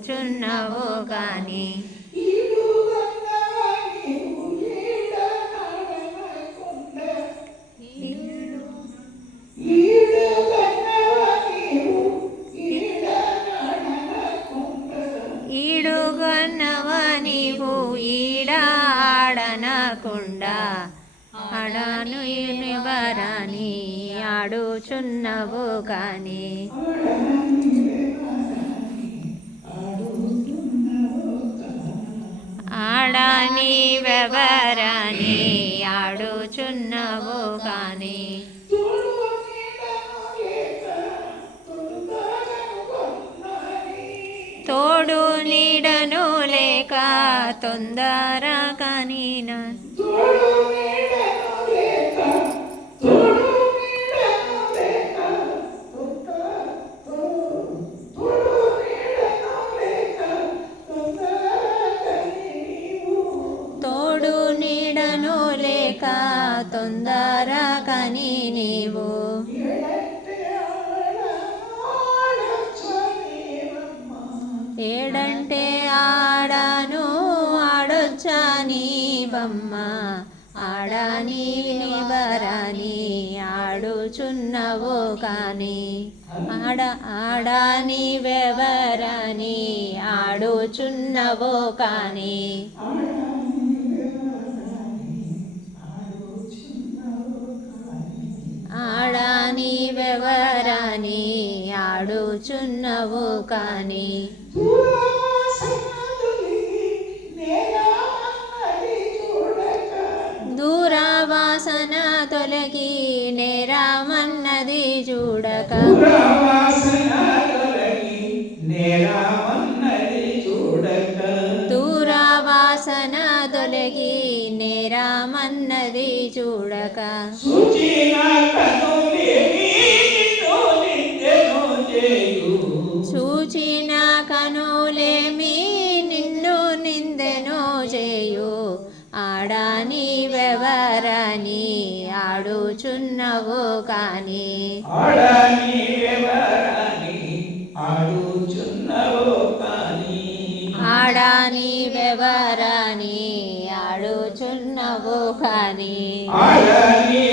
ఆడుచున్నవు కానీ ఈడుగన్నవ నీవు ఈడాడనకుండా. అడను వరని ఆడుచున్నవు కానీ ఆడని వెవరని ఆడుచున్నవు కానీ తోడు నీడను లేక తొందర కానీ నా లేక తొందర కని నీవు ఏడంటే ఆడను ఆడొచ్చా నీవమ్మ ఆడాని బరాని ఆడుచున్నవు కానీ ఆడ ఆడాని వెవరని ఆడుచున్నవు కానీ ఆడుచున్నవు కానీ దూరావాసన తొలగి నేరామన్నది చూడక. దూరావాసన తొలగి నేరామన్నది చూడక. చూచిన కనులేమి నిన్ను నిందెను చేయు. ఆడాని వెవరని ఆడుచున్నవు కానీ. ఆడాని వెవరని ఆడుచున్నవు కానీ. ఆడాని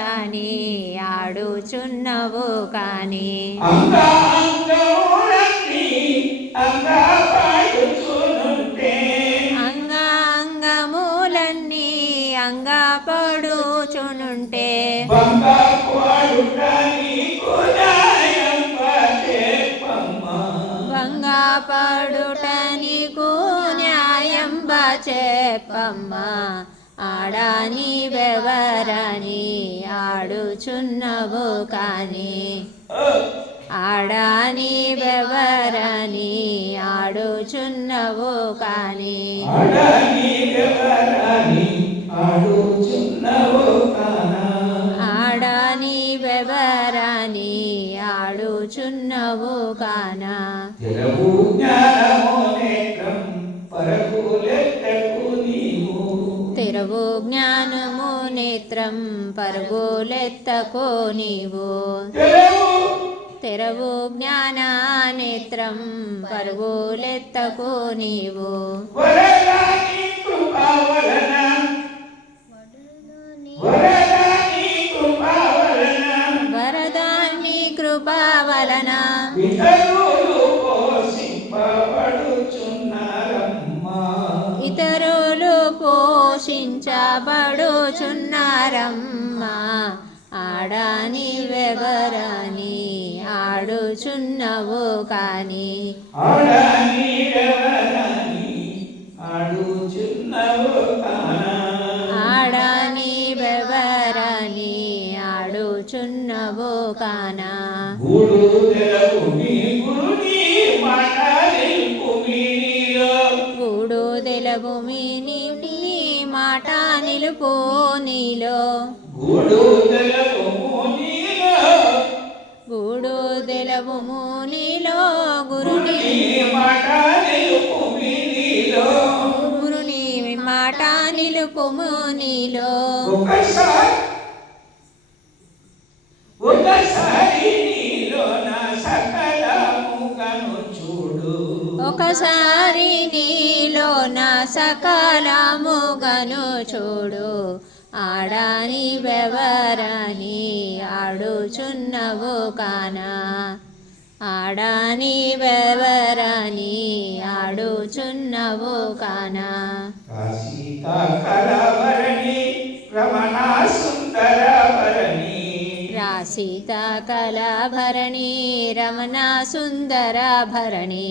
వెవరని ఆడుచున్నవు కానీ. అంగాంగములన్నీ భంగపడుట నీకు న్యాయం చెప్పమ్మ ఆడాని వెవరని ఆడుచున్నవు కానీ. ఆడాని వెవరని ఆడుచున్నవు కానీ. జ్ఞానము నేత్రం పరుగులెత్తకో నీవు తెరవు జ్ఞాన నేత్రం పరుగులెత్తకో నీవు వరదాన్ని కృపా వలన. పోషించబడుచున్నారమ్మా ఆడాని వెవరని ఆడుచున్నవు కానీ. ఆడని వెవరని ఆడుచున్నవు కానా. గుడు తెరవు మీ గురుని మాట నిలుపో నీలో. గూడు తెలవుము నీలో గురుని గురుని మాట నిలుపుము నీలో. ఒకసారి నీలో సకాలముగను చూడు. ఆడాని బెవరని ఆడుచున్నవు కానా. ఆడాని బెవరని ఆడుచున్నవు కానా. కాశీత కళాభరణి రమణ సుందర భరణి రాసిత కళాభరణి రమణ సుందర భరణి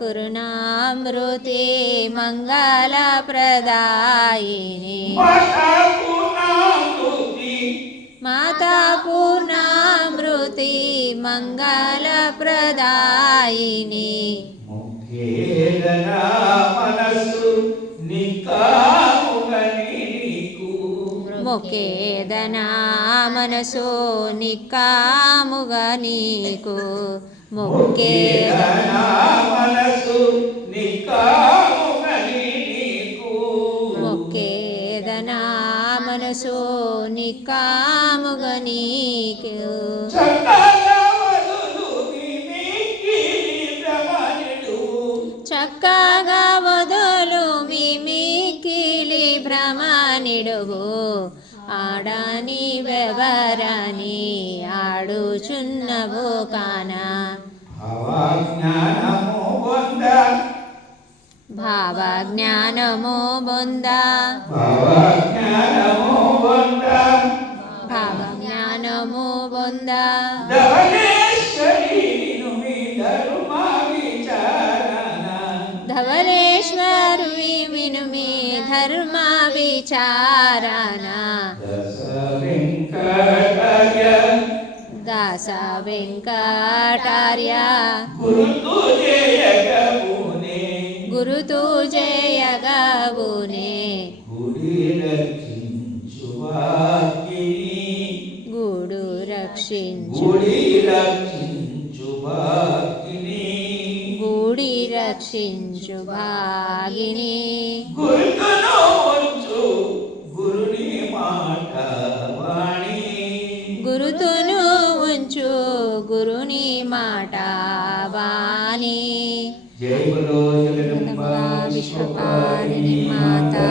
కరుణామృతి మంగళప్రదాయిని. మాతా పూర్ణామృతి మాతా పూర్ణామృతి మంగళప్రదాయిని ముఖేదన మనసు నికాముగని నీకు మొకేదనా మనసు మొక్కేదనా మనసు నీకు చక్కగా వదులు మిమికిలి భ్రమణిడుగు ఆడాని వెవరని ఆడుచున్నవు కానా. భావజ్ఞానము పొంద భావజ్ఞానము బొంద. పొంద భావజ్ఞానము బొంద. ధవలేశ్వరు విను మీ ధర్మ విచారణ. దాస వెంకటార్య గురు జయగమునే గురుతూ రక్షించు గుడి రక్షించు రక్షించు భాగిని గురుతును ఉంచు గురుని మాట వాణి జై బలో జగదంబా మాతా